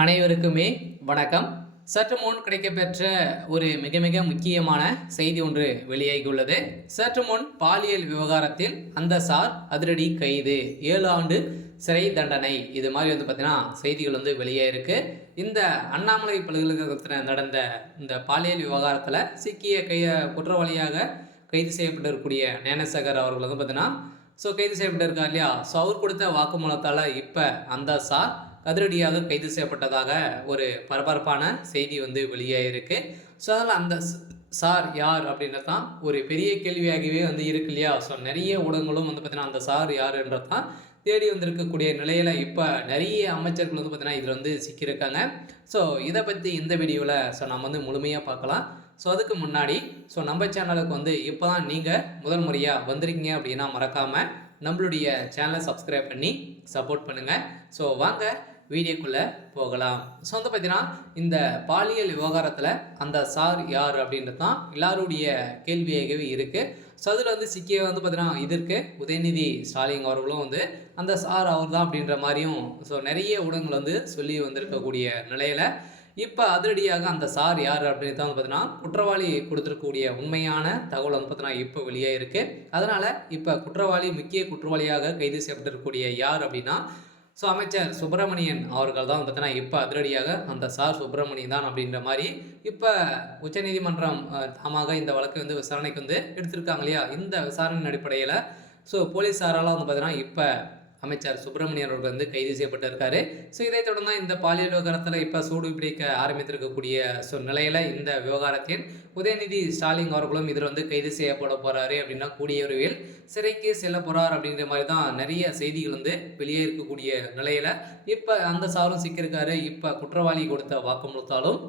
அனைவருக்குமே வணக்கம். சற்று முன் கிடைக்கப்பெற்ற ஒரு மிக மிக முக்கியமான செய்தி ஒன்று வெளியாகியுள்ளது. சற்று முன் பாலியல் விவகாரத்தில் அந்த சார் அதிரடி கைது, 7 ஆண்டு சிறை தண்டனை, இது மாதிரி பார்த்தீங்கன்னா செய்திகள் வெளியாயிருக்கு. இந்த அண்ணாமலை பல்கலைக்கழகத்தில் நடந்த இந்த பாலியல் விவகாரத்தில் சிக்கிய குற்றவாளியாக கைது செய்யப்பட்டிருக்கக்கூடிய ஞானசேகர் அவர்கள் பார்த்தீங்கன்னா கைது செய்யப்பட்டிருக்கார் இல்லையா. ஸோ அவர் கொடுத்த வாக்குமூலத்தால் இப்போ அந்த சார் அதிரடியாக கைது செய்யப்பட்டதாக ஒரு பரபரப்பான செய்தி வெளியாயிருக்கு. ஸோ அதில் அந்த சார் யார் அப்படின்றது தான் ஒரு பெரிய கேள்வியாகவே இருக்கு இல்லையா. ஸோ நிறைய ஊடகங்களும் பார்த்தீங்கன்னா அந்த சார் யாருன்றது தான் தேடி வந்திருக்கக்கூடிய நிலையில் இப்போ நிறைய அமைச்சர்கள் பார்த்தீங்கன்னா இதில் சிக்கியிருக்காங்க. ஸோ இதை பற்றி இந்த வீடியோவில் நம்ம முழுமையாக பார்க்கலாம். ஸோ அதுக்கு முன்னாடி நம்ம சேனலுக்கு இப்போ தான் நீங்கள் முதல் முறையாக வந்திருக்கீங்க அப்படின்னா மறக்காமல் நம்மளுடைய சேனலை சப்ஸ்கிரைப் பண்ணி சப்போர்ட் பண்ணுங்கள். ஸோ வாங்க வீடியோக்குள்ளே போகலாம். ஸோ பார்த்தீங்கன்னா இந்த பாலியல் விவகாரத்தில் அந்த சார் யார் அப்படின்றது தான் எல்லாருடைய கேள்வியாகவே இருக்குது. ஸோ அதில் சிக்கிய பார்த்தீங்கன்னா இதற்கு உதயநிதி ஸ்டாலின் அவர்களும் அந்த சார் அவர் தான் அப்படின்ற மாதிரியும் நிறைய ஊடகங்கள் சொல்லி வந்திருக்கக்கூடிய நிலையில் இப்போ அதிரடியாக அந்த சார் யார் அப்படின்னு தான் பார்த்தீங்கன்னா குற்றவாளி கொடுத்துருக்கக்கூடிய உண்மையான தகவல் பார்த்தீங்கன்னா இப்போ வெளியே இருக்குது. அதனால் இப்போ முக்கிய குற்றவாளியாக கைது செய்யப்பட்டிருக்கக்கூடிய யார் அப்படின்னா அமைச்சர் சுப்பிரமணியன் அவர்கள் தான் பார்த்தீங்கன்னா இப்போ அதிரடியாக அந்த சார் சுப்பிரமணியன் தான் அப்படின்ற மாதிரி இப்போ உச்சநீதிமன்றம் தாமாக இந்த வழக்கு விசாரணைக்கு எடுத்திருக்காங்க இல்லையா. இந்த விசாரணையின் அடிப்படையில் போலீஸாரால் பார்த்தீங்கன்னா இப்போ அமைச்சர் சுப்பிரமணியன் அவர்கள் கைது செய்யப்பட்டிருக்காரு. ஸோ இதை தொடர்ந்து இந்த பாலியல் விவகாரத்தில் இப்போ சூடு பிடிக்க ஆரம்பித்திருக்கக்கூடிய நிலையில் இந்த விவகாரத்தில் உதயநிதி ஸ்டாலின் அவர்களும் இதில் கைது செய்யப்பட போகிறாரு அப்படின்னா கூடிய விரைவில் சிறைக்கு செல்ல போகிறார் அப்படிங்கிற மாதிரி தான் நிறைய செய்திகள் வெளியே இருக்கக்கூடிய நிலையில் இப்போ அந்த சாரும் சிக்கியிருக்காரு. இப்போ குற்றவாளி கொடுத்த வாக்குமூலத்தாலும்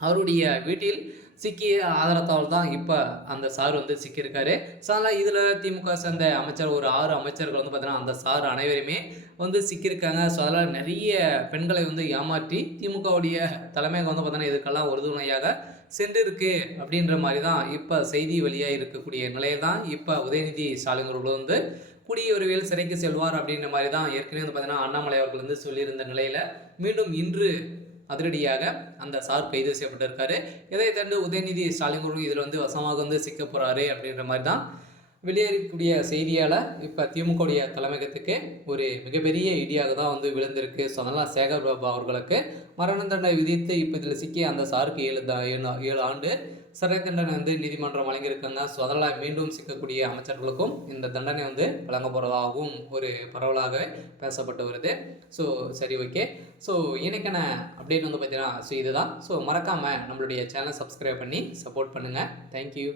அவருடைய வீட்டில் சிக்கிய ஆதாரத்தால் தான் இப்போ அந்த சார் சிக்கியிருக்காரு. ஸோ அதனால் இதில் திமுக சேர்ந்த அமைச்சர் ஒரு 6 அமைச்சர்கள் பார்த்தீங்கன்னா அந்த சார் அனைவருமே சிக்கியிருக்காங்க. ஸோ அதனால் நிறைய பெண்களை ஏமாற்றி திமுகவுடைய தலைமையாக பார்த்தீங்கன்னா இதுக்கெல்லாம் உறுதுணையாக சென்றிருக்கு அப்படின்ற மாதிரி தான் இப்போ செய்தி வெளியாக இருக்கக்கூடிய நிலையில் தான் இப்போ உதயநிதி ஸ்டாலின் அவர்கள் கூடிய விரைவில் சிறைக்கு செல்வார் அப்படின்ற மாதிரி தான் ஏற்கனவே பார்த்தீங்கன்னா அண்ணாமலை அவர்கள் சொல்லியிருந்த நிலையில் மீண்டும் இன்று அதிரடியாக அந்த சார் கைது செய்யப்பட்டிருக்காரு. இதை தண்டு உதயநிதி ஸ்டாலின் இதில் வசமாக சிக்க போகிறாரு அப்படின்ற மாதிரி தான் வெளியேறக்கூடிய செய்தியால் இப்போ திமுகவுடைய தலைமையகத்துக்கு ஒரு மிகப்பெரிய இடியாக தான் விழுந்திருக்கு. ஸோ அதனால் சேகர் பாபு அவர்களுக்கு மரண தண்டனை விதித்து இப்போ இதில் சிக்கிய அந்த சாருக்கு 7 ஆண்டு சிறை தண்டனை நீதிமன்றம் வழங்கியிருக்காங்க. ஸோ அதனால் மீண்டும் சிக்கக்கூடிய அமைச்சர்களுக்கும் இந்த தண்டனை வழங்க போகிறதாகவும் ஒரு பரவலாக பேசப்பட்டு வருது. ஸோ சரி, ஓகே. ஸோ இன்னைக்கான அப்டேட் பார்த்தீங்கன்னா இதுதான். ஸோ மறக்காமல் நம்மளுடைய சேனலை சப்ஸ்கிரைப் பண்ணி சப்போர்ட் பண்ணுங்கள். தேங்க்யூ.